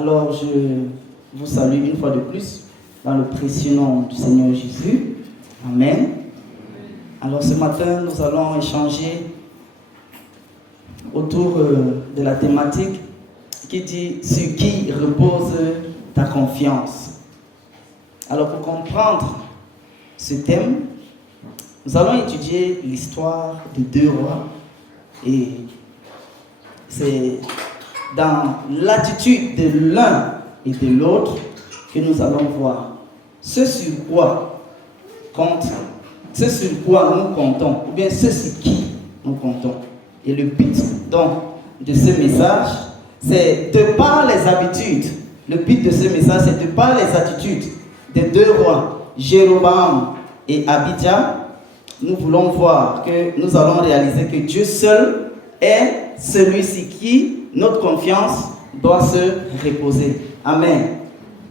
Alors, je vous salue une fois de plus dans le précieux nom du Seigneur Jésus. Amen. Alors, ce matin, nous allons échanger autour de la thématique qui dit « Sur qui repose ta confiance ?» Alors, pour comprendre ce thème, nous allons étudier l'histoire des deux rois et c'est dans l'attitude de l'un et de l'autre que nous allons voir ce sur quoi compte, ce sur quoi nous comptons, ou bien ce sur qui nous comptons. Et le but donc de ce message, c'est de par les habitudes, le but de ce message, c'est de par les attitudes des deux rois, Jéroboam et Abijah, nous voulons voir que nous allons réaliser que Dieu seul est celui-ci qui notre confiance doit se reposer. Amen.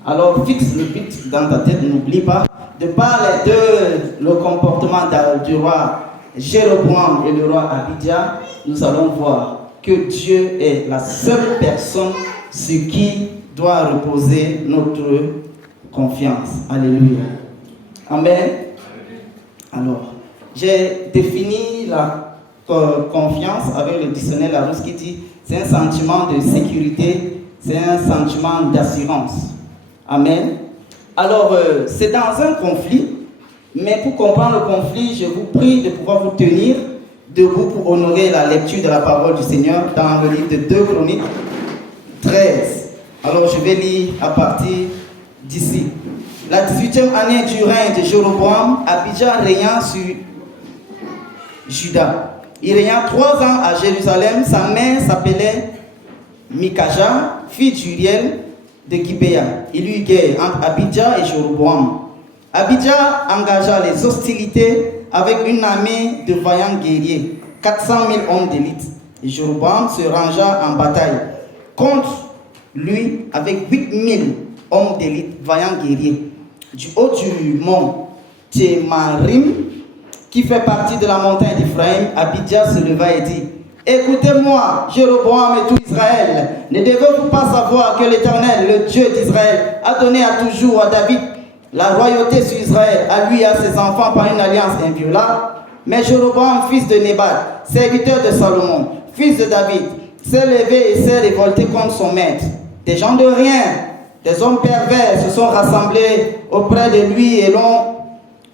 Alors fixe le but dans ta tête, n'oublie pas. De par les deux, le comportement du roi Jéroboam et le roi Abijah, nous allons voir que Dieu est la seule personne sur qui doit reposer notre confiance. Alléluia. Amen. Alors, j'ai défini la confiance avec le dictionnaire Larousse qui dit c'est un sentiment de sécurité, c'est un sentiment d'assurance. Amen. Alors, c'est dans un conflit, mais pour comprendre le conflit, je vous prie de pouvoir vous tenir debout pour honorer la lecture de la parole du Seigneur dans le livre de 2 Chroniques 13. Alors, je vais lire à partir d'ici. La 18e année du règne de Jéroboam, Abijah régna sur Juda. Il régna 3 ans à Jérusalem. Sa mère s'appelait Mikaja, fille d'Uriel de Gibéa. Il eut guerre entre Abijah et Jéroboam. Abijah engagea les hostilités avec une armée de vaillants guerriers, 400 000 hommes d'élite. Et Jéroboam se rangea en bataille contre lui avec 8 000 hommes d'élite, vaillants guerriers. Du haut du mont Thémarim, qui fait partie de la montagne d'Ephraïm, Abijah se leva et dit: écoutez-moi, Jéroboam et tout Israël, ne devez-vous pas savoir que l'Éternel, le Dieu d'Israël, a donné à toujours à David la royauté sur Israël, à lui et à ses enfants par une alliance inviolable? Mais Jéroboam, fils de Nébat, serviteur de Salomon, fils de David, s'est levé et s'est révolté contre son maître. Des gens de rien, des hommes pervers se sont rassemblés auprès de lui et l'ont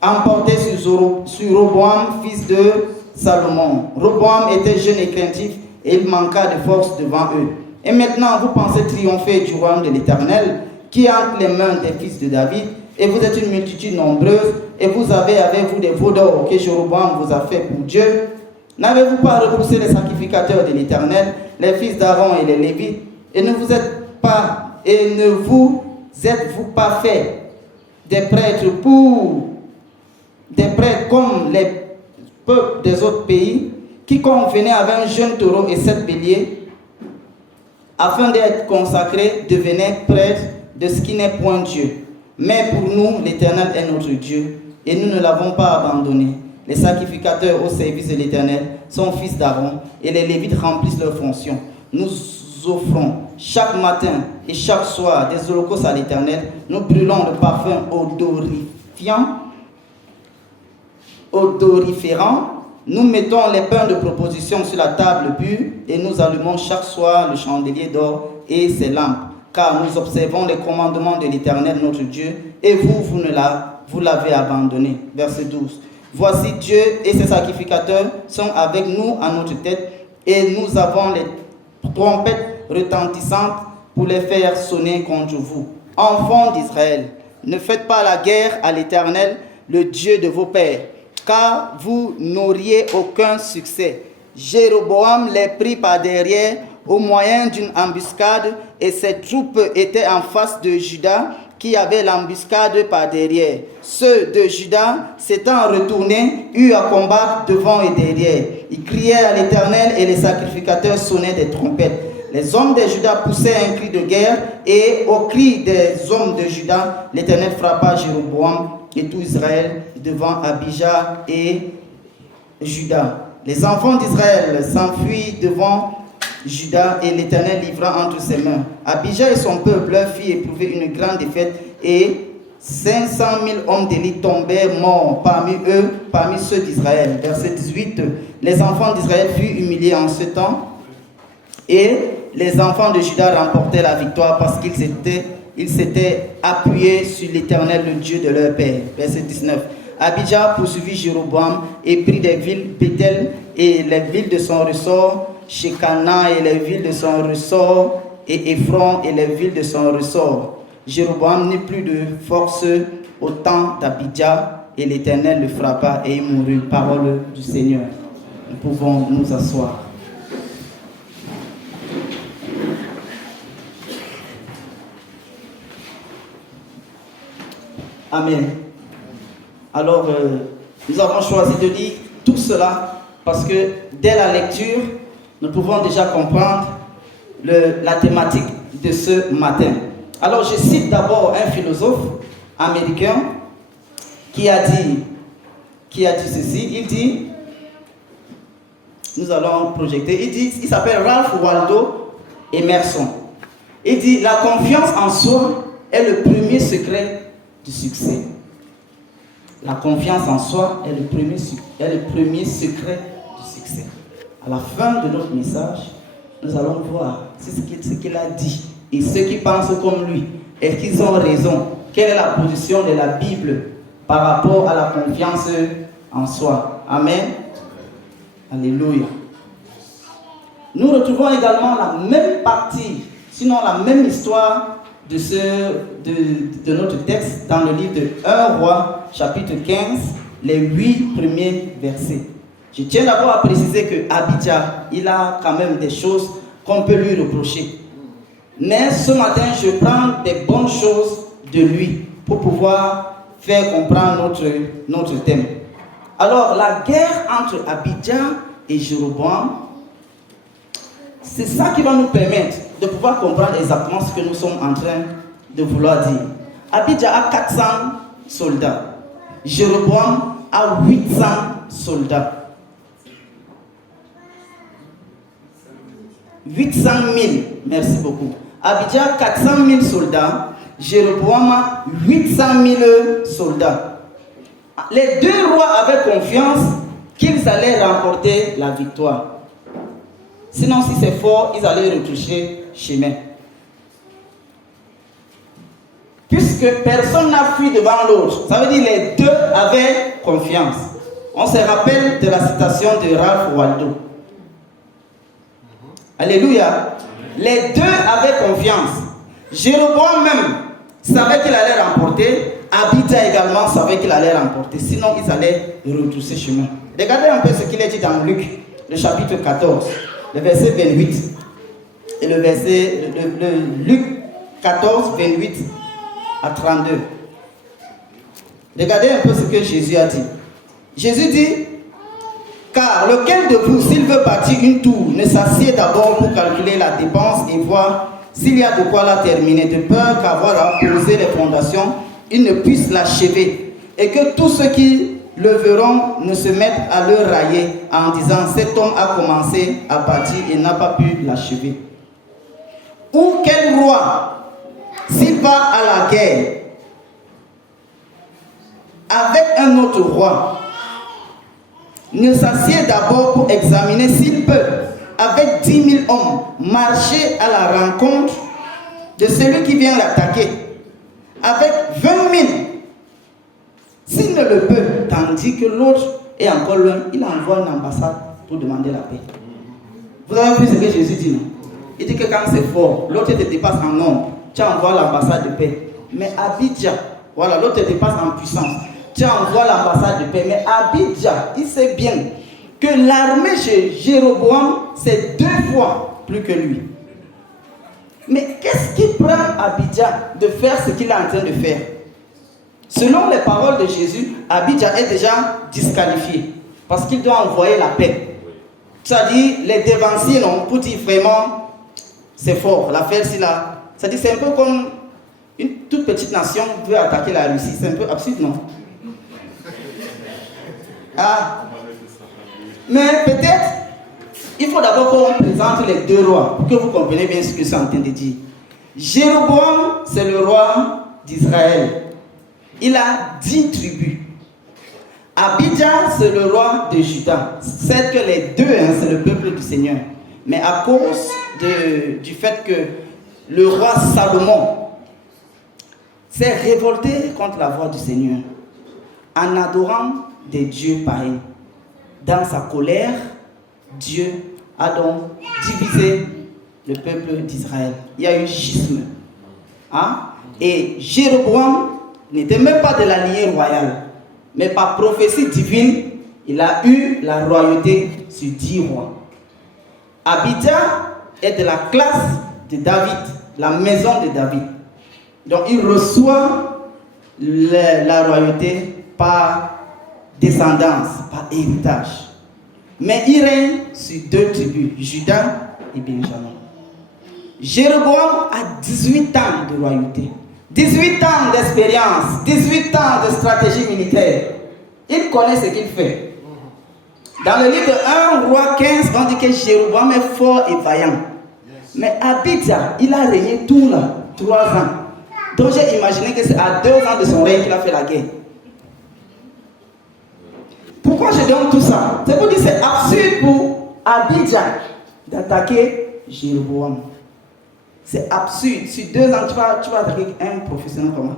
emporté sur Roboam, fils de Salomon. Roboam était jeune et craintif et il manqua de force devant eux. Et maintenant, vous pensez triompher du royaume de l'Éternel qui est entre les mains des fils de David, et vous êtes une multitude nombreuse, et vous avez avec vous des veaux d'or que Jéroboam vous a fait pour Dieu. N'avez-vous pas repoussé les sacrificateurs de l'Éternel, les fils d'Aaron et les Lévites, et ne vous êtes-vous pas fait des prêtres comme les peuples des autres pays, quiconque venait avec un jeune taureau et 7 béliers, afin d'être consacré, devenait prêtre de ce qui n'est point Dieu. Mais pour nous, l'Éternel est notre Dieu, et nous ne l'avons pas abandonné. Les sacrificateurs au service de l'Éternel sont fils d'Aaron, et les Lévites remplissent leurs fonctions. Nous offrons chaque matin et chaque soir des holocaustes à l'Éternel. Nous brûlons le parfum odoriférant. Nous mettons les pains de proposition sur la table pure et nous allumons chaque soir le chandelier d'or et ses lampes. Car nous observons les commandements de l'Éternel notre Dieu, et vous l'avez abandonné. Verset 12. Voici Dieu et ses sacrificateurs sont avec nous à notre tête, et nous avons les trompettes retentissantes pour les faire sonner contre vous. Enfants d'Israël, ne faites pas la guerre à l'Éternel, le Dieu de vos pères, car vous n'auriez aucun succès. Jéroboam les prit par derrière au moyen d'une embuscade, et ses troupes étaient en face de Juda, qui avait l'embuscade par derrière. Ceux de Juda, s'étant retournés, eurent à combattre devant et derrière. Ils criaient à l'Éternel et les sacrificateurs sonnaient des trompettes. Les hommes de Juda poussaient un cri de guerre, et au cri des hommes de Juda, l'Éternel frappa Jéroboam et tout Israël devant Abijah et Juda. Les enfants d'Israël s'enfuient devant Juda et l'Éternel livra entre ses mains. Abijah et son peuple firent éprouver une grande défaite et 500 000 hommes d'élite tombèrent morts parmi ceux d'Israël. Verset 18. Les enfants d'Israël furent humiliés en ce temps et les enfants de Juda remportèrent la victoire parce qu'ils s'étaient appuyés sur l'Éternel, le Dieu de leur père. Verset 19. Abijah poursuivit Jéroboam et prit des villes, Béthel et les villes de son ressort, Shekana et les villes de son ressort, et Ephron et les villes de son ressort. Jéroboam n'eut plus de force au temps d'Abijah et l'Éternel le frappa et il mourut. Parole du Seigneur. Nous pouvons nous asseoir. Amen. Alors, nous avons choisi de lire tout cela parce que dès la lecture, nous pouvons déjà comprendre la thématique de ce matin. Alors, je cite d'abord un philosophe américain qui a dit ceci. Il dit, nous allons projeter, il s'appelle Ralph Waldo Emerson. Il dit, la confiance en soi est le premier secret du succès. La confiance en soi est le premier secret du succès. À la fin de notre message, nous allons voir ce qu'il a dit. Et ceux qui pensent comme lui, est-ce qu'ils ont raison? Quelle est la position de la Bible par rapport à la confiance en soi? Amen. Alléluia. Nous retrouvons également la même partie, sinon la même histoire de notre texte dans le livre de 1 Roi, chapitre 15, les 8 premiers versets. Je tiens d'abord à préciser que Abijah, il a quand même des choses qu'on peut lui reprocher. Mais ce matin, je prends des bonnes choses de lui pour pouvoir faire comprendre notre thème. Alors, la guerre entre Abijah et Jéroboam, c'est ça qui va nous permettre de pouvoir comprendre exactement ce que nous sommes en train de vouloir dire. Abijah a 400 soldats. Jéroboam a 800 soldats. 800 000, merci beaucoup. Abijah a 400 000 soldats. Jéroboam a 800 000 soldats. Les deux rois avaient confiance qu'ils allaient remporter la victoire. Sinon, si c'est fort, ils allaient retoucher chemin. Puisque personne n'a fui devant l'autre, ça veut dire que les deux avaient confiance. On se rappelle de la citation de Ralph Waldo. Alléluia. Les deux avaient confiance. Jéroboam même savait qu'il allait remporter. Abijah également savait qu'il allait remporter. Sinon, ils allaient retrousser chemin. Regardez un peu ce qu'il est dit dans Luc, le chapitre 14, le verset 28. Et le verset, Luc 14, 28 à 32. Regardez un peu ce que Jésus a dit. Jésus dit, car lequel de vous, s'il veut bâtir une tour, ne s'assied d'abord pour calculer la dépense et voir s'il y a de quoi la terminer, de peur qu'avoir à poser les fondations, il ne puisse l'achever, et que tous ceux qui le verront ne se mettent à le railler en disant, cet homme a commencé à bâtir et n'a pas pu l'achever. Ou quel roi, s'il va à la guerre avec un autre roi, ne s'assied d'abord pour examiner s'il peut, avec 10 000 hommes, marcher à la rencontre de celui qui vient l'attaquer, avec 20 000, s'il ne le peut, tandis que l'autre est encore loin, il envoie une ambassade pour demander la paix. Vous avez vu ce que Jésus dit, non? Il dit que quand c'est fort, l'autre te dépasse en nombre, tu envoies l'ambassade de paix. Mais Abijah, voilà, l'autre te dépasse en puissance, tu envoies l'ambassade de paix. Mais Abijah, il sait bien que l'armée chez Jéroboam, c'est 2 fois plus que lui. Mais qu'est-ce qui prend Abijah de faire ce qu'il est en train de faire? Selon les paroles de Jésus, Abijah est déjà disqualifié parce qu'il doit envoyer la paix. C'est-à-dire, les dévanciers, non, pour dire vraiment, c'est fort, l'affaire c'est là. C'est-à-dire, c'est un peu comme une toute petite nation veut attaquer la Russie. C'est un peu absurde, non? Ah. Mais peut-être, il faut d'abord qu'on présente les deux rois pour que vous compreniez bien ce que c'est en train de dire. Jéroboam, c'est le roi d'Israël. Il a 10 tribus. Abijah, c'est le roi de Juda. C'est que les deux, c'est le peuple du Seigneur. Mais à cause du fait que le roi Salomon s'est révolté contre la voix du Seigneur en adorant des dieux païens. Dans sa colère, Dieu a donc divisé le peuple d'Israël. Il y a eu schisme. Et Jéroboam n'était même pas de la lignée royale. Mais par prophétie divine, il a eu la royauté sur 10 rois. Abijah est de la classe de David, la maison de David. Donc il reçoit la royauté par descendance, par héritage. Mais il règne sur 2 tribus, Juda et Benjamin. Jéroboam a 18 ans de royauté, 18 ans d'expérience, 18 ans de stratégie militaire. Il connaît ce qu'il fait. Dans le livre de 1 roi 15, on dit que Jéroboam est fort et vaillant. Mais Abijah, il a régné tout là, 3 ans. Donc j'ai imaginé que c'est à 2 ans de son règne qu'il a fait la guerre. Pourquoi je donne tout ça? C'est pour dire que c'est absurde pour Abijah d'attaquer Jéroboam. C'est absurde. Sur 2 ans, tu vas attaquer un professionnel comment?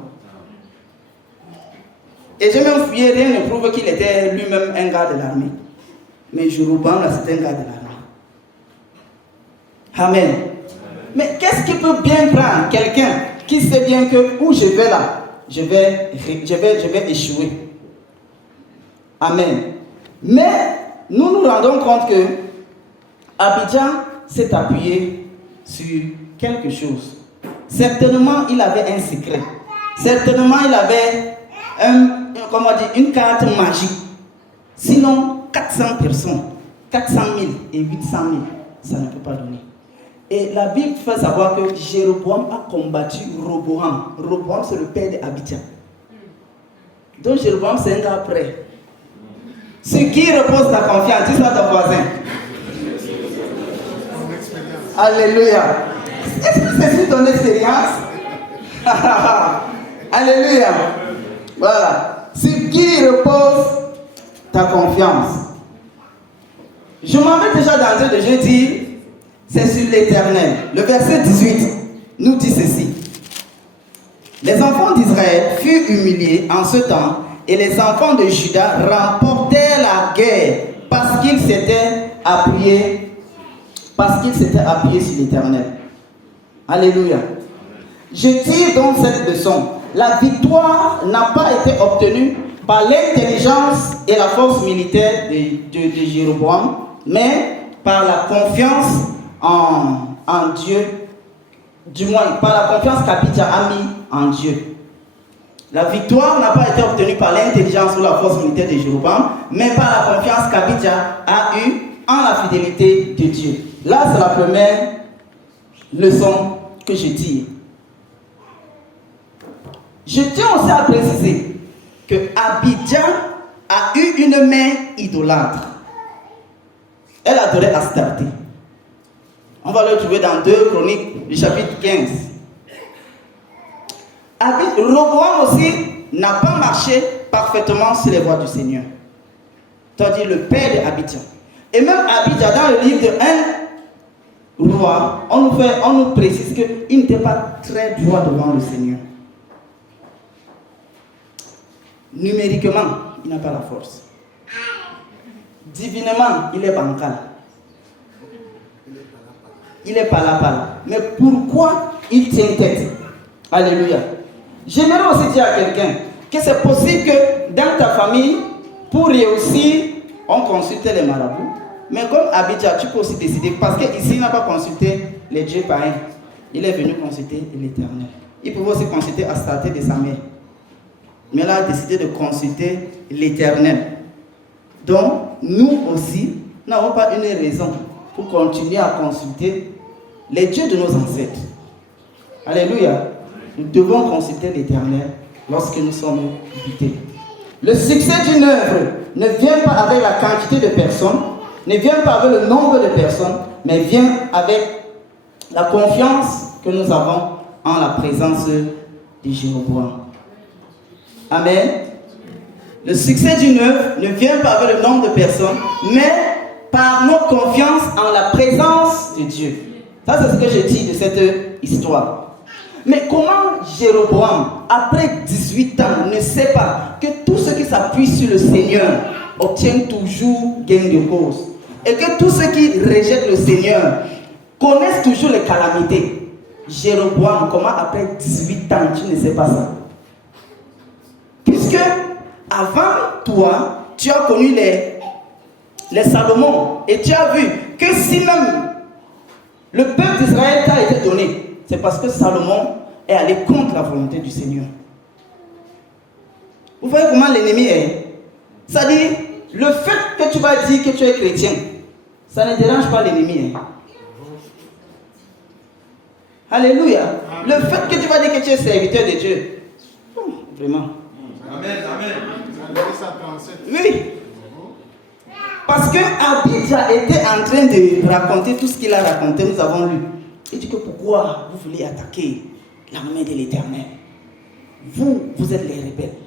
Et j'ai même fouillé, rien ne prouve qu'il était lui-même un gars de l'armée. Mais Jéroboam, là, c'est un gars de l'armée. Amen. Mais qu'est-ce qui peut bien prendre quelqu'un qui sait bien que où je vais là, je vais échouer? Amen. Mais nous nous rendons compte que Abijah s'est appuyé sur quelque chose. Certainement, il avait un secret. Certainement, il avait une carte magique. Sinon, 400 personnes, 400 000 et 800 000, ça ne peut pas donner. Et la Bible fait savoir que Jéroboam a combattu Roboam. Roboam, c'est le père d'Abijah. Donc Jéroboam, c'est un gars prêt. Ce qui repose ta confiance, dis ça à ton voisin. Alléluia. Est-ce que c'est sur ton expérience? Alléluia. Voilà. Ce qui repose ta confiance. Je m'en vais déjà dans le je dis, c'est sur l'Éternel. Le verset 18 nous dit ceci. Les enfants d'Israël furent humiliés en ce temps et les enfants de Juda remportèrent la guerre parce qu'ils s'étaient appuyés sur l'Éternel. Alléluia. Je tire donc cette leçon. La victoire n'a pas été obtenue par l'intelligence et la force militaire de Jéroboam, mais par la confiance en Dieu, du moins par la confiance qu'Abijah a mis en Dieu. La victoire n'a pas été obtenue par l'intelligence ou la force militaire de Jéroboam, mais par la confiance qu'Abijah a eue en la fidélité de Dieu. Là, c'est la première leçon que je tire. Je tiens aussi à préciser que Abijah a eu une mère idolâtre. Elle adorait Astarté. On va le trouver dans 2 Chroniques du chapitre 15. Roboam aussi n'a pas marché parfaitement sur les voies du Seigneur. C'est-à-dire le père d'Abijah. Et même Abijah, dans le livre de 1 roi, on nous précise qu'il n'était pas très droit devant le Seigneur. Numériquement, il n'a pas la force. Divinement, il est bancal. Il est pala. Mais pourquoi il tient tête? Alléluia. J'aimerais aussi dire à quelqu'un que c'est possible que dans ta famille, pour réussir, on consulte les marabouts. Mais comme Abijah, tu peux aussi décider, parce qu'ici, il n'a pas consulté les dieux païens. Il est venu consulter l'Éternel. Il pouvait aussi consulter Astarté de sa mère. Mais là, il a décidé de consulter l'Éternel. Donc, nous aussi, nous n'avons pas une raison pour continuer à consulter les dieux de nos ancêtres. Alléluia. Nous devons consulter l'Éternel lorsque nous sommes butés. Le succès d'une œuvre ne vient pas avec la quantité de personnes, ne vient pas avec le nombre de personnes, mais vient avec la confiance que nous avons en la présence de Jéroboam. Amen. Le succès d'une œuvre ne vient pas avec le nombre de personnes, mais par notre confiance en la présence de Dieu. Ça, c'est ce que je dis de cette histoire. Mais comment Jéroboam, après 18 ans, ne sait pas que tous ceux qui s'appuient sur le Seigneur obtiennent toujours gain de cause, et que tous ceux qui rejettent le Seigneur connaissent toujours les calamités? Jéroboam, comment après 18 ans, tu ne sais pas ça? Puisque avant toi, tu as connu les Salomon, et tu as vu que si même le peuple d'Israël t'a été donné, c'est parce que Salomon est allé contre la volonté du Seigneur. Vous voyez comment l'ennemi est? C'est-à-dire, le fait que tu vas dire que tu es chrétien, ça ne dérange pas l'ennemi. Alléluia. Le fait que tu vas dire que tu es serviteur de Dieu, vraiment. Amen, amen. Oui. Parce que Abijah était en train de raconter tout ce qu'il a raconté, nous avons lu. Il dit que pourquoi vous voulez attaquer l'armée de l'Éternel? Vous êtes les rebelles.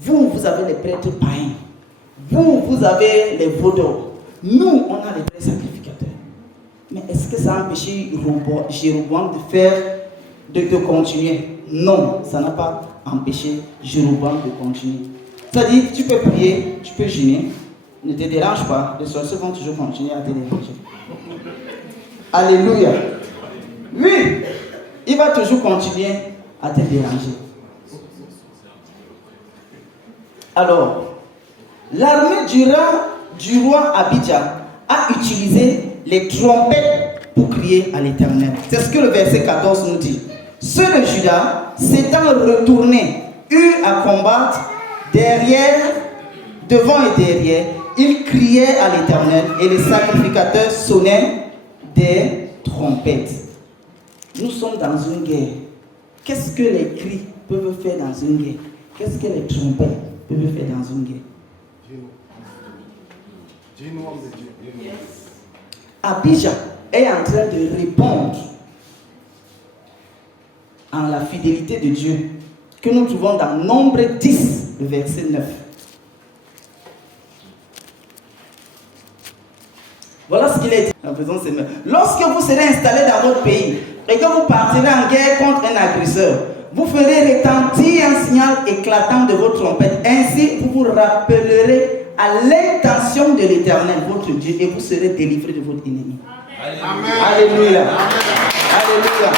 Vous avez les prêtres païens. Vous avez les vaudours. Nous, on a les vrais sacrificateurs. Mais est-ce que ça a empêché Jéroboam de continuer? Non, ça n'a pas empêché Jéroboam de continuer. C'est-à-dire, tu peux prier, tu peux jeûner, ne te dérange pas, les sorciers vont toujours continuer à te déranger. Alléluia. Oui, il va toujours continuer à te déranger. Alors, l'armée du roi Abijah a utilisé les trompettes pour crier à l'Éternel. C'est ce que le verset 14 nous dit. Ceux de Juda, s'étant retournés, eurent à combattre devant et derrière, ils criaient à l'Éternel et les sacrificateurs sonnaient des trompettes. Nous sommes dans une guerre. Qu'est-ce que les cris peuvent faire dans une guerre? Qu'est-ce que les trompettes peuvent faire dans une guerre? Abijah est en train de répondre à la fidélité de Dieu que nous trouvons dans Nombre 10, le verset 9. Voilà ce qu'il est dit. Lorsque vous serez installés dans votre pays et que vous partirez en guerre contre un agresseur, vous ferez retentir un signal éclatant de votre trompette. Ainsi, vous vous rappellerez à l'intention de l'Éternel, votre Dieu, et vous serez délivrés de votre ennemi. Amen. Alléluia. Alléluia.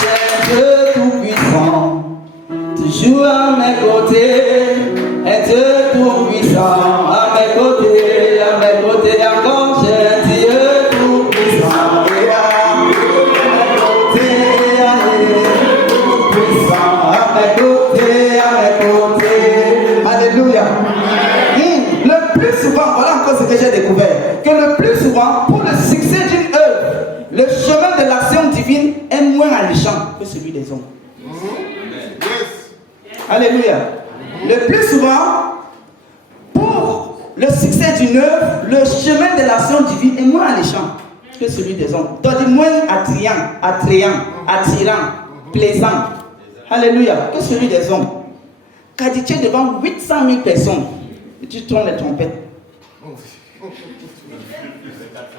J'ai Dieu tout-puissant, toujours à mes côtés. Et Dieu tout-puissant, à mes côtés encore. J'ai Dieu tout-puissant, à mes côtés. Alléluia. Le plus souvent, voilà encore ce que j'ai découvert, que le plus souvent, pour le succès d'une œuvre, le chemin de l'action divine est moins alléchant que celui des hommes. Alléluia. Le plus souvent, pour le succès d'une œuvre, le chemin de l'action divine est moins alléchant que celui des hommes. Donc, moins attirant, plaisant. Alléluia. Que celui des hommes. Quand tu es devant 800 000 personnes, et tu tournes les trompettes.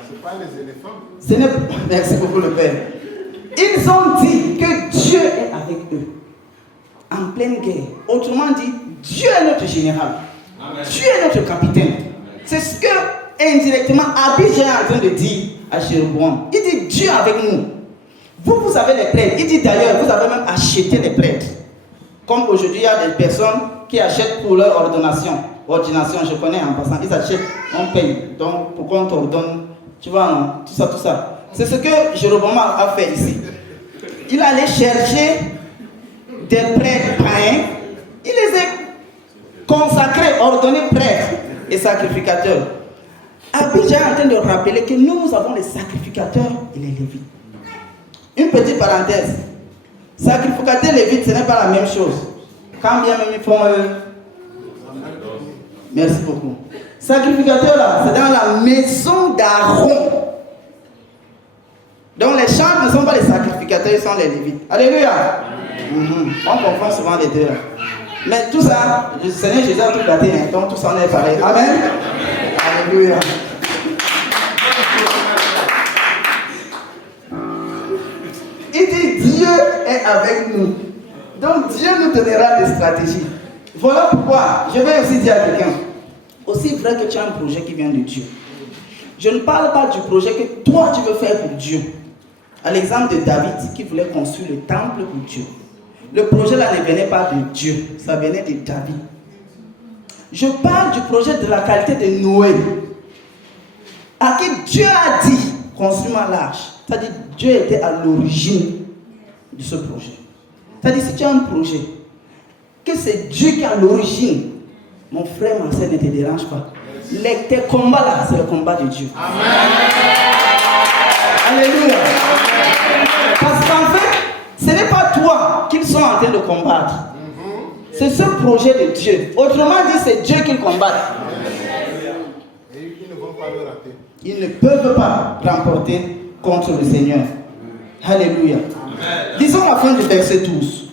C'est pas les éléphants. Ce n'est pas. Merci beaucoup, le Père. Ils ont dit que Dieu est avec eux. En pleine guerre. Autrement dit, Dieu est notre général. Amen. Dieu est notre capitaine. C'est ce que, indirectement, Abijah est en train de dire à Jéroboam. Il dit Dieu avec nous. Vous avez les prêtres. Il dit d'ailleurs, vous avez même acheté les prêtres. Comme aujourd'hui, il y a des personnes qui achètent pour leur ordination, je connais en passant. Ils achètent, on paye. Donc, pourquoi on t'ordonne? Tu vois, non? Tout ça. C'est ce que Jéroboam a fait ici. Il allait chercher des prêtres païens. Il les a consacrés, ordonnés prêtres et sacrificateurs. Abijah est en train de rappeler que nous avons les sacrificateurs et les lévites. Une petite parenthèse. Sacrificateur et lévite, ce n'est pas la même chose. Quand bien même ils font... Merci beaucoup. Sacrificateur là, c'est dans la maison d'Aaron. Donc les chants ne sont pas les sacrificateurs, ils sont les lévites. Alléluia. On comprend souvent les deux là. Mais tout ça, le Seigneur Jésus a tout gâté, hein, donc tout ça on est pareil. Amen. Alléluia. Il dit Dieu est avec nous. Donc Dieu nous donnera des stratégies. Voilà pourquoi je vais aussi dire à quelqu'un, aussi vrai que tu as un projet qui vient de Dieu. Je ne parle pas du projet que toi tu veux faire pour Dieu. À l'exemple de David qui voulait construire le temple pour Dieu. Le projet là ne venait pas de Dieu, ça venait de David. Je parle du projet de la qualité de Noé, à qui Dieu a dit, construis-moi l'arche. C'est-à-dire Dieu était à l'origine de ce projet. C'est-à-dire si tu as un projet, que c'est Dieu qui est à l'origine, mon frère, ma soeur, ne te dérange pas. Tes combats là, c'est le combat de Dieu. Amen. Alléluia. Parce qu'en fait, ce n'est pas toi qu'ils sont en train de combattre. C'est ce projet de Dieu. Autrement dit, c'est Dieu qu'ils combattent. Et ils ne vont pas le rater. Ils ne peuvent pas remporter contre le Seigneur. Alléluia. Disons la fin du verset 12.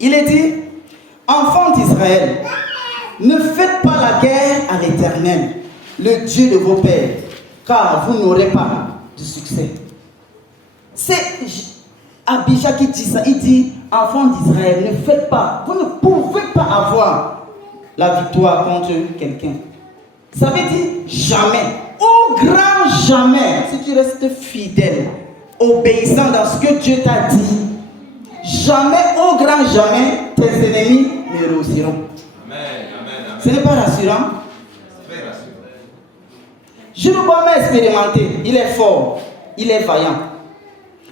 Il est dit, enfants d'Israël, ne faites pas la guerre à l'Éternel, le Dieu de vos pères, car vous n'aurez pas de succès. C'est Abijah qui dit ça. Il dit, enfants d'Israël, ne faites pas, vous ne pouvez pas avoir la victoire contre quelqu'un. Ça veut dire jamais, au grand jamais, si tu restes fidèle, obéissant dans ce que Dieu t'a dit, jamais, au grand jamais, tes ennemis ne réussiront. Ce n'est pas rassurant. Jéroboam a expérimenté, il est fort, il est vaillant.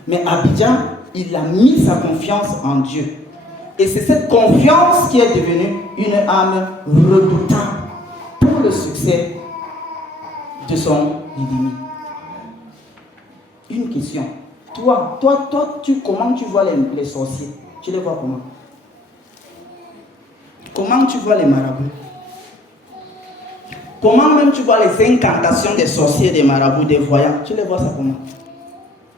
Mais Abijah, il a mis sa confiance en Dieu. Et c'est cette confiance qui est devenue une âme redoutable pour le succès de son ennemi. Une question. Toi, comment tu vois les sorciers? Tu les vois comment? Comment tu vois les marabouts? Comment même tu vois les incantations des sorciers, des marabouts, des voyants? Tu les vois ça comment?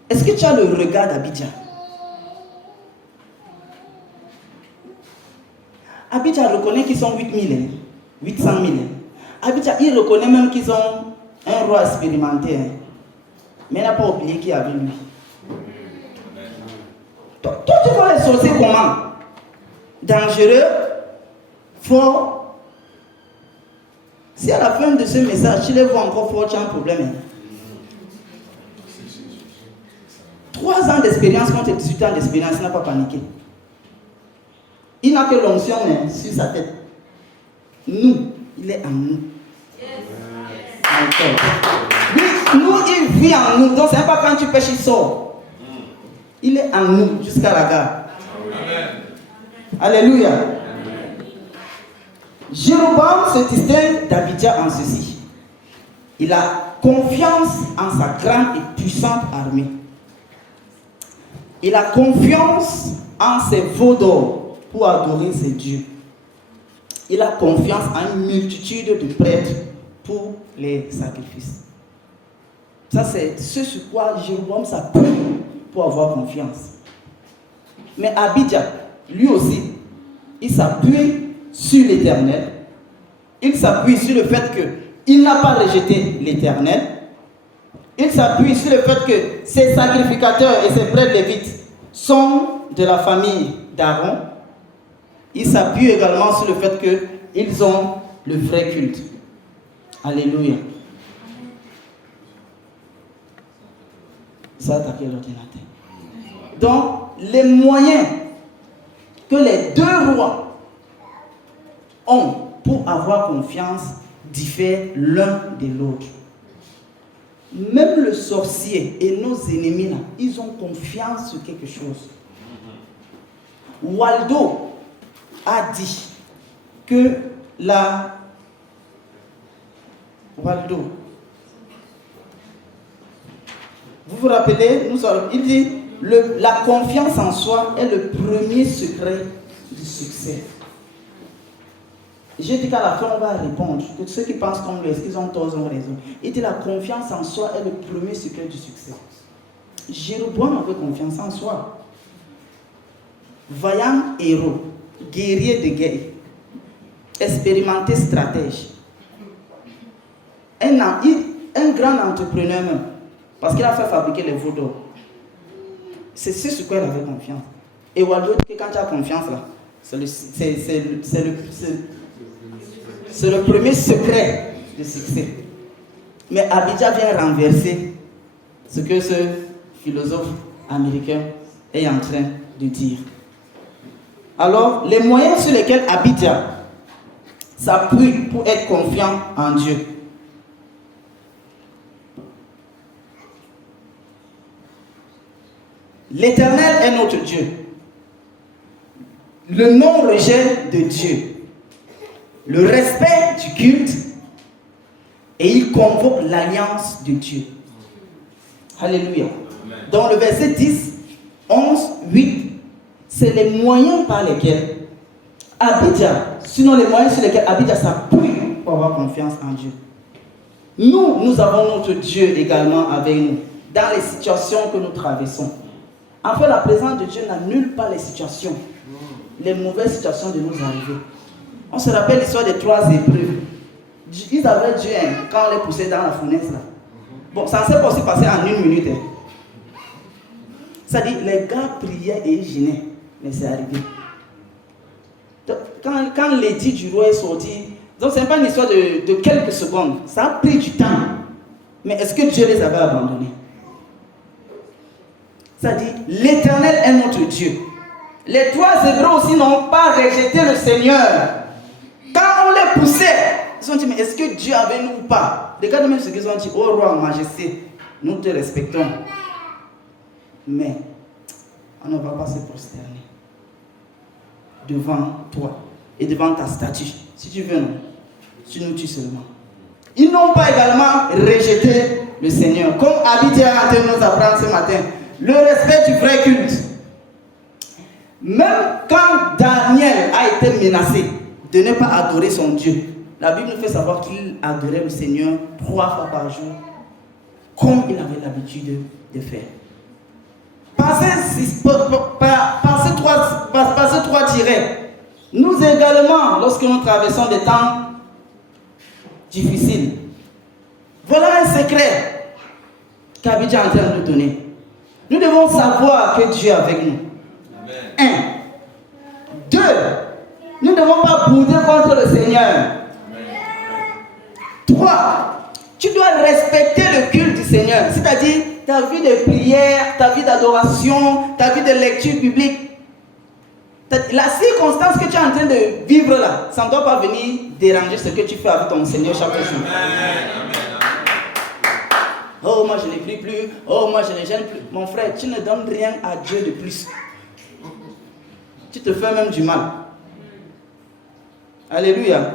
Est-ce que tu as le regard d'Abijah? Abijah reconnaît qu'ils sont 8000, 800 000. Abijah, il reconnaît même qu'ils ont un roi expérimenté. Mais il n'a pas oublié qu'il y avait lui. Toi, tu vois les sorciers comment? Dangereux, fort. Si à la fin de ce message, tu les vois encore forts, tu as un problème. 3 ans d'expérience contre 18 ans d'expérience, il n'a pas paniqué. Il n'a que l'onction sur sa tête. Nous, il est en nous. Nous, il vit en nous. Donc, ce n'est pas quand tu pêches, il sort. Il est en nous jusqu'à la gare. Alléluia. Jéroboam se distingue d'Abijah en ceci. Il a confiance en sa grande et puissante armée. Il a confiance en ses veaux d'or pour adorer ses dieux. Il a confiance en une multitude de prêtres pour les sacrifices. Ça, c'est ce sur quoi Jéroboam s'appuie pour avoir confiance. Mais Abijah, lui aussi, il s'appuie sur l'Éternel. Il s'appuie sur le fait qu'il n'a pas rejeté l'Éternel. Il s'appuie sur le fait que ses sacrificateurs et ses prêtres lévites sont de la famille d'Aaron. Il s'appuie également sur le fait qu'ils ont le vrai culte. Alléluia. Ça a attaqué l'ordinateur. Donc, les moyens que les deux rois ont pour avoir confiance diffèrent l'un de l'autre. Même le sorcier et nos ennemis là, ils ont confiance sur quelque chose. Waldo a dit que Waldo, vous vous rappelez, il dit la confiance en soi est le premier secret du succès. J'ai dit qu'à la fin, on va répondre. Que ceux qui pensent comme lui, est-ce qu'ils ont tort, ils ont raison. Il dit la confiance en soi est le premier secret du succès. Jéroboam avait confiance en soi. Vaillant héros, guerrier de guerre, expérimenté stratège. Un grand entrepreneur même, parce qu'il a fait fabriquer les veaux d'or. C'est sur quoi il avait confiance. Et Waldo dit que quand tu as confiance là, c'est le premier secret du succès. Mais Abidja vient renverser ce que ce philosophe américain est en train de dire. Alors, les moyens sur lesquels Abidja s'appuie pour être confiant en Dieu. L'Éternel est notre Dieu. Le non-rejet de Dieu. Le respect du culte. Et il convoque l'alliance de Dieu. Alléluia. Dans le verset 10, 11, 8, c'est les moyens par lesquels Abidja, sinon les moyens sur lesquels Abidja s'appuie pour avoir confiance en Dieu. Nous avons notre Dieu également avec nous, dans les situations que nous traversons. En fait, la présence de Dieu n'annule pas les situations, les mauvaises situations de nous arriver. On se rappelle l'histoire des 3 épreuves. Ils avaient Dieu quand on les poussait dans la fournaise là. Bon, ça ne s'est pas aussi passé en 1 minute. C'est-à-dire, les gars priaient et ils gênaient, mais c'est arrivé. Quand l'édit du roi est sorti, donc ce n'est pas une histoire de quelques secondes, ça a pris du temps. Mais est-ce que Dieu les avait abandonnés? C'est-à-dire, l'Éternel est notre Dieu. Les 3 Hébreux aussi n'ont pas rejeté le Seigneur. Quand on les poussait, ils ont dit, mais est-ce que Dieu avait nous ou pas? Regardez même ce qu'ils ont dit, ô roi, majesté, nous te respectons. Mais, on ne va pas se prosterner devant toi et devant ta statue. Si tu veux, non, tu nous tues seulement. Ils n'ont pas également rejeté le Seigneur. Comme Abidja a en nous apprendre ce matin, le respect du vrai culte. Même quand Daniel a été menacé de ne pas adorer son Dieu, la Bible nous fait savoir qu'il adorait le Seigneur 3 fois par jour, comme il avait l'habitude de faire. Par ces 3 tirets, nous également, lorsque nous traversons des temps difficiles, voilà un secret qu'Abidja est en train de nous donner. Nous devons savoir que Dieu est avec nous. 1. 2. Nous ne devons pas bouder contre le Seigneur. 3. Tu dois respecter le culte du Seigneur. C'est-à-dire ta vie de prière, ta vie d'adoration, ta vie de lecture biblique. La circonstance que tu es en train de vivre là, ça ne doit pas venir déranger ce que tu fais avec ton Seigneur chaque jour. Oh, moi je ne prie plus. Oh, moi je ne gêne plus. Mon frère, tu ne donnes rien à Dieu de plus. Tu te fais même du mal. Alléluia.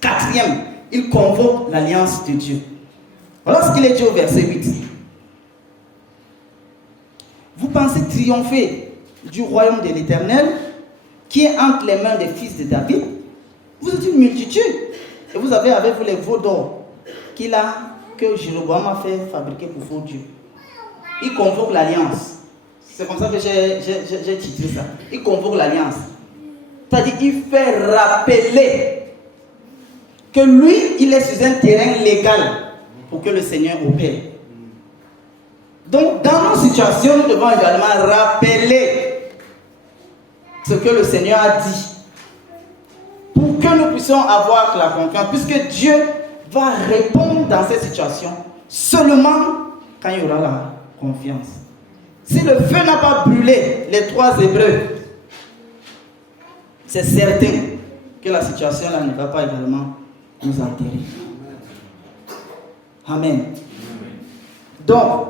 4e, il convoque l'alliance de Dieu. Voilà ce qu'il est dit au verset 8. Vous pensez triompher du royaume de l'Éternel qui est entre les mains des fils de David? Vous êtes une multitude et vous avez avec vous les veaux d'or que Jéroboam a fait fabriquer pour vos dieux. Il convoque l'alliance. C'est comme ça que j'ai titré ça. Il convoque l'alliance. C'est-à-dire il fait rappeler que lui, il est sur un terrain légal pour que le Seigneur opère. Donc, dans nos situations, nous devons également rappeler ce que le Seigneur a dit pour que nous puissions avoir la confiance, puisque Dieu va répondre dans ces situations seulement quand il y aura la confiance. Si le feu n'a pas brûlé les 3 Hébreux, c'est certain que la situation là ne va pas également nous enterrer. Amen. Donc,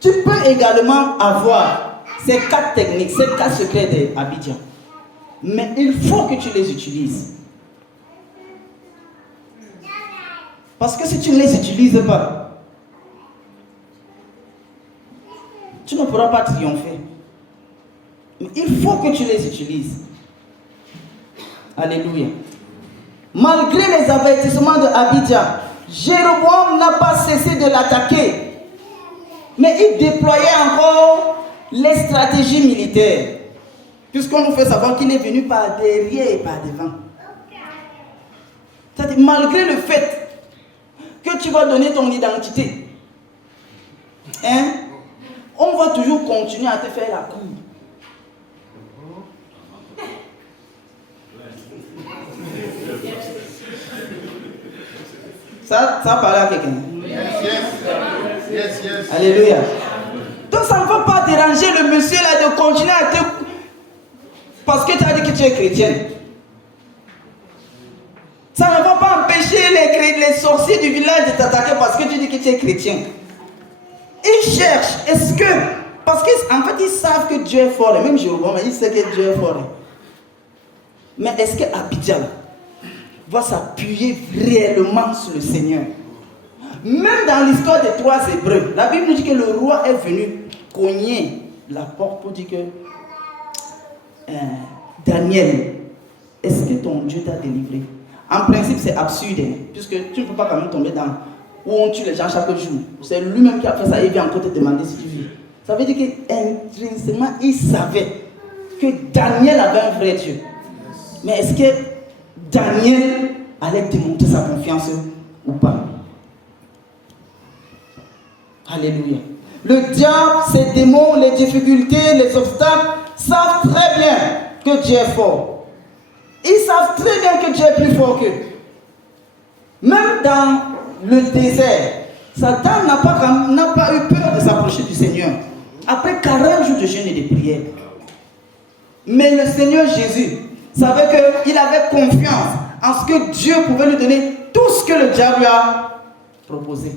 tu peux également avoir ces 4 techniques, ces 4 secrets d'Abidja. Mais il faut que tu les utilises. Parce que si tu ne les utilises pas, tu ne pourras pas triompher. Mais il faut que tu les utilises. Alléluia. Malgré les avertissements de Abijah, Jéroboam n'a pas cessé de l'attaquer. Mais il déployait encore les stratégies militaires. Puisqu'on nous fait savoir qu'il est venu par derrière et par devant. C'est-à-dire, malgré le fait que tu vas donner ton identité, on va toujours continuer à te faire la cour. Ça parle à quelqu'un. Yes. Alléluia. Donc ça ne va pas déranger le monsieur là de continuer à te... Parce que tu as dit que tu es chrétienne. Ça ne va pas empêcher les sorciers du village de t'attaquer parce que tu dis que tu es chrétien. Ils cherchent. Est-ce que... Parce qu'en fait, ils savent que Dieu est fort. Et même Jéroboam, il sait que Dieu est fort. Mais est-ce que Abijah va s'appuyer réellement sur le Seigneur? Même dans l'histoire des 3 Hébreux, la Bible nous dit que le roi est venu cogner la porte pour dire que Daniel, est-ce que ton Dieu t'a délivré? En principe, c'est absurde, puisque tu ne peux pas quand même tomber dans où on tue les gens chaque jour. C'est lui-même qui a fait ça et il vient encore te demander si tu vis. Ça veut dire qu'intrinsèquement, il savait que Daniel avait un vrai Dieu. Mais est-ce que Daniel allait démontrer sa confiance ou pas? Alléluia. Le diable, ses démons, les difficultés, les obstacles savent très bien que Dieu est fort. Ils savent très bien que Dieu est plus fort qu'eux. Même dans le désert, Satan n'a pas eu peur de s'approcher du Seigneur. Après 40 jours de jeûne et de prière. Mais le Seigneur Jésus savait qu'il avait confiance en ce que Dieu pouvait lui donner tout ce que le diable lui a proposé.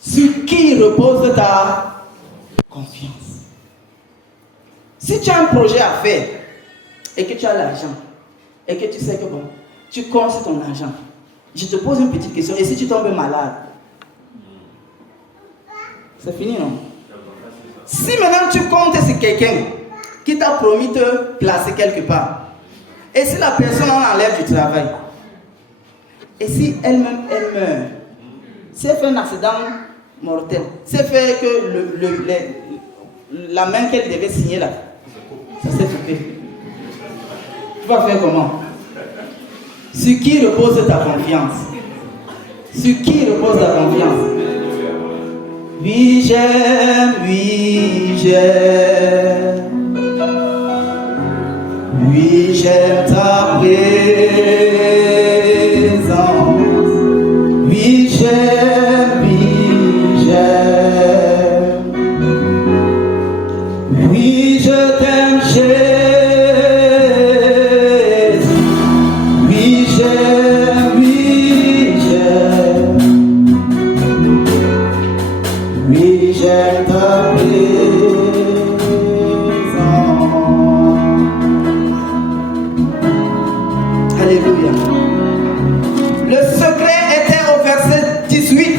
Sur qui repose ta confiance? Si tu as un projet à faire et que tu as l'argent et que tu sais que bon, tu comptes sur ton argent, je te pose une petite question. Et si tu tombes malade? C'est fini, non? Si maintenant tu comptes sur quelqu'un qui t'a promis de te placer quelque part, et si la personne en enlève du travail, et si elle-même elle meurt, si elle fait un accident mortel, si elle fait que la main qu'elle devait signer là, ça s'est coupé, tu vas faire comment? Sur qui repose ta confiance? Sur qui repose ta confiance? Oui, j'aime, oui, j'aime. Oui, j'aime ta présence. Oui, j'aime, oui, j'aime. Oui, je t'aime, Jésus. Oui, j'aime, oui, j'aime. Oui, j'aime ta présence. Alléluia. Le secret était au verset 18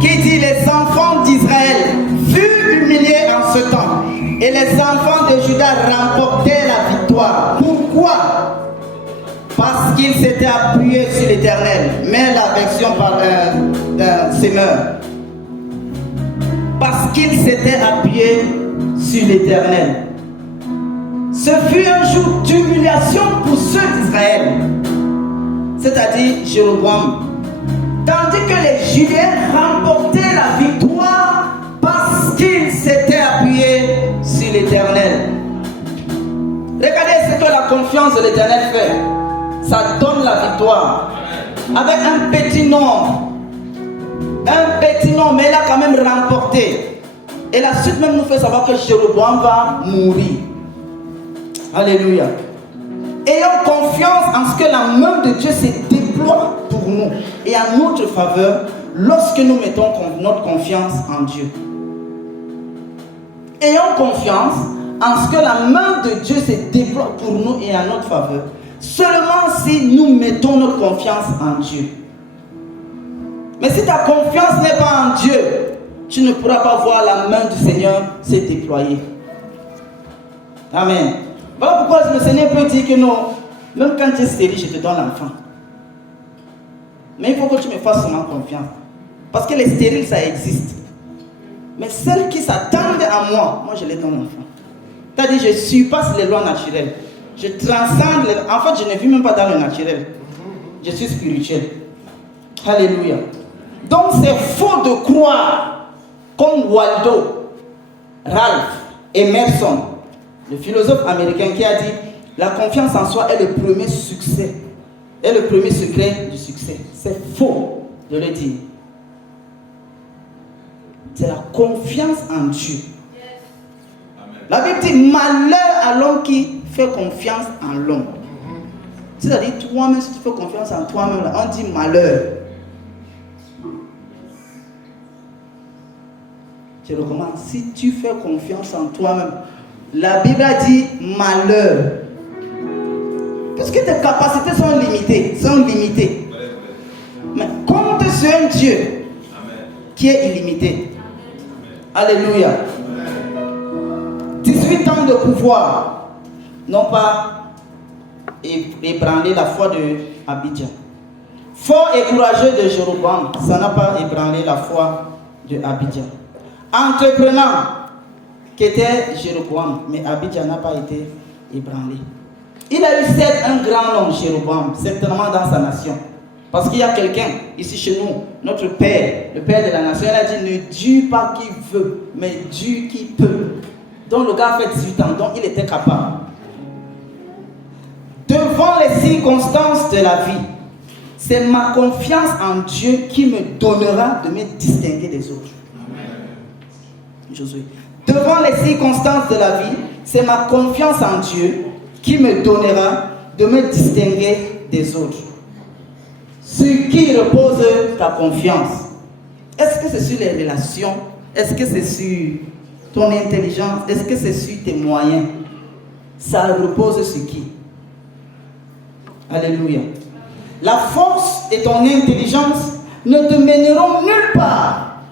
qui dit: les enfants d'Israël furent humiliés en ce temps et les enfants de Juda remportaient la victoire. Pourquoi? Parce qu'ils s'étaient appuyés sur l'Éternel. Mais la version par d'un semeur. Parce qu'ils s'étaient appuyés sur l'Éternel. Ce fut un jour d'humiliation pour ceux d'Israël, c'est-à-dire Jéroboam. Tandis que les Judiens remportaient la victoire parce qu'ils s'étaient appuyés sur l'Éternel. Regardez ce que la confiance de l'Éternel fait. Ça donne la victoire. Avec un petit nombre. Un petit nombre, mais il a quand même remporté. Et la suite même nous fait savoir que Jéroboam va mourir. Alléluia. Ayons confiance en ce que la main de Dieu se déploie pour nous et en notre faveur lorsque nous mettons notre confiance en Dieu. Ayons confiance en ce que la main de Dieu se déploie pour nous et en notre faveur seulement si nous mettons notre confiance en Dieu. Mais si ta confiance n'est pas en Dieu, tu ne pourras pas voir la main du Seigneur se déployer. Amen. Voilà pourquoi le Seigneur peut dire que non, même quand tu es stérile, je te donne l'enfant. Mais il faut que tu me fasses seulement confiance. Parce que les stériles, ça existe. Mais celles qui s'attendent à moi, moi je les donne l'enfant. C'est-à-dire, je surpasse les lois naturelles. Je transcende les... En fait, je ne vis même pas dans le naturel. Je suis spirituel. Alléluia. Donc, c'est faux de croire, comme Waldo, Ralph Emerson, le philosophe américain qui a dit la confiance en soi est le premier succès, est le premier secret du succès. C'est faux de le dire. C'est la confiance en Dieu. La Bible dit malheur à l'homme qui fait confiance en l'homme. C'est-à-dire toi-même, si tu fais confiance en toi-même, on dit malheur. Je recommence. Si tu fais confiance en toi-même, la Bible a dit malheur. Puisque tes capacités sont limitées. Mais compte sur un Dieu qui est illimité. Alléluia. 18 ans de pouvoir n'ont pas ébranlé la foi de Abidjan. Fort et courageux de Jéroboam, ça n'a pas ébranlé la foi de Abidjan. Entreprenant qu'était Jéroboam, mais Abidjan n'a pas été ébranlé. Il a eu certes un grand homme, Jéroboam, certainement dans sa nation. Parce qu'il y a quelqu'un ici chez nous, notre père, le père de la nation, il a dit ne Dieu pas qui veut, mais Dieu qui peut. Donc le gars a fait 18 ans, donc il était capable. Devant les circonstances de la vie, c'est ma confiance en Dieu qui me donnera de me distinguer des autres. Josué. Devant les circonstances de la vie, c'est ma confiance en Dieu qui me donnera de me distinguer des autres. Sur qui repose ta confiance? Est-ce que c'est sur les relations? Est-ce que c'est sur ton intelligence? Est-ce que c'est sur tes moyens? Ça repose sur qui? Alléluia. La force et ton intelligence ne te mèneront nulle part.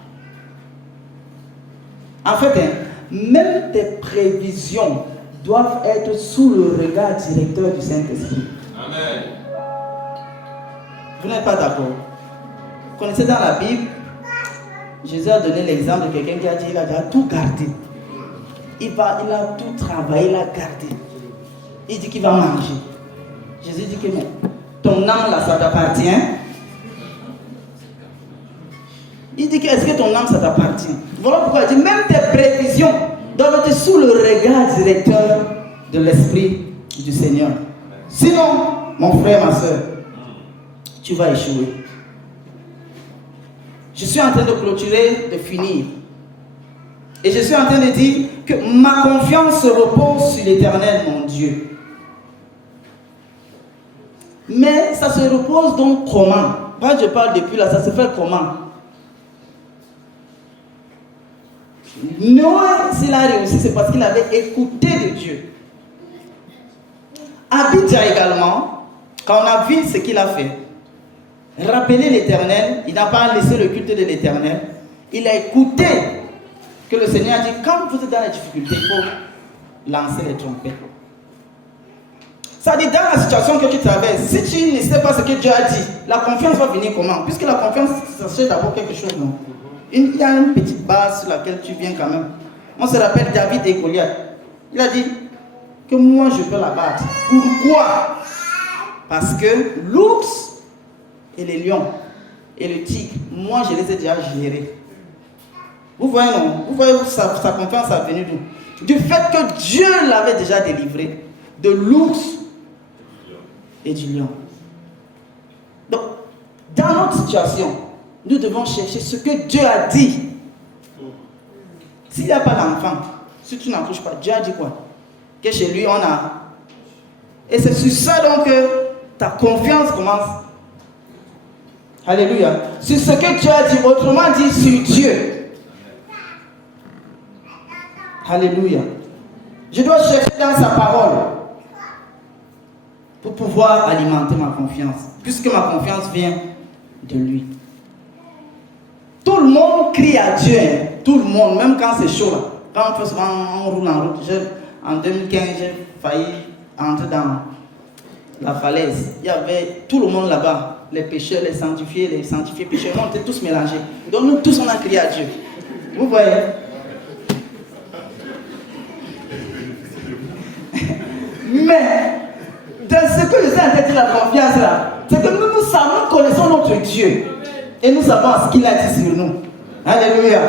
En fait, même tes prévisions doivent être sous le regard directeur du Saint-Esprit. Amen. Vous n'êtes pas d'accord? Vous connaissez dans la Bible, Jésus a donné l'exemple de quelqu'un qui a dit il a déjà tout gardé. Il a tout travaillé, il a gardé. Il dit qu'il va manger. Jésus dit que non. Ton âme là, ça t'appartient. Il dit que est-ce que ton âme ça t'appartient? Voilà pourquoi il dit même tes prévisions doivent être sous le regard directeur de l'Esprit du Seigneur. Sinon, mon frère, ma soeur, tu vas échouer. Je suis en train de clôturer, de finir. Et je suis en train de dire que ma confiance se repose sur l'Éternel, mon Dieu. Mais ça se repose donc comment? Quand je parle depuis là, ça se fait comment? Noé, s'il a réussi, c'est parce qu'il avait écouté de Dieu. Abidjan également, quand on a vu ce qu'il a fait, rappeler l'Éternel, il n'a pas laissé le culte de l'Éternel, il a écouté que le Seigneur a dit, quand vous êtes dans la difficulté, il faut lancer les trompettes. Ça dit, dans la situation que tu traverses, si tu ne sais pas ce que Dieu a dit, la confiance va venir comment? Puisque la confiance, ça cherche d'abord quelque chose, non? Il y a une petite base sur laquelle tu viens quand même. On se rappelle David et Goliath. Il a dit que moi je peux la battre. Pourquoi? Parce que l'ours et les lions et le tigre, moi je les ai déjà gérés. Vous voyez non? Vous voyez sa confiance a venu d'où? Du fait que Dieu l'avait déjà délivré de l'ours et du lion. Donc, dans notre situation, nous devons chercher ce que Dieu a dit. S'il n'y a pas d'enfant, si tu n'accouches pas, Dieu a dit quoi? Que chez lui on a. Et c'est sur ça donc que ta confiance commence. Alléluia. Sur ce que Dieu a dit, autrement dit sur Dieu. Alléluia. Je dois chercher dans sa parole pour pouvoir alimenter ma confiance, puisque ma confiance vient de lui. Tout le monde crie à Dieu, hein. Tout le monde, même quand c'est chaud là. Quand on roule en route, En 2015, j'ai failli entrer dans la falaise. Il y avait tout le monde là-bas. Les pécheurs, les sanctifiés pécheurs. On était tous mélangés. Donc nous tous, on a crié à Dieu. Vous voyez? Mais, dans ce que je sais en tête de la confiance là, c'est que nous savons, nous connaissons notre Dieu. Et nous savons ce qu'il a dit sur nous. Alléluia.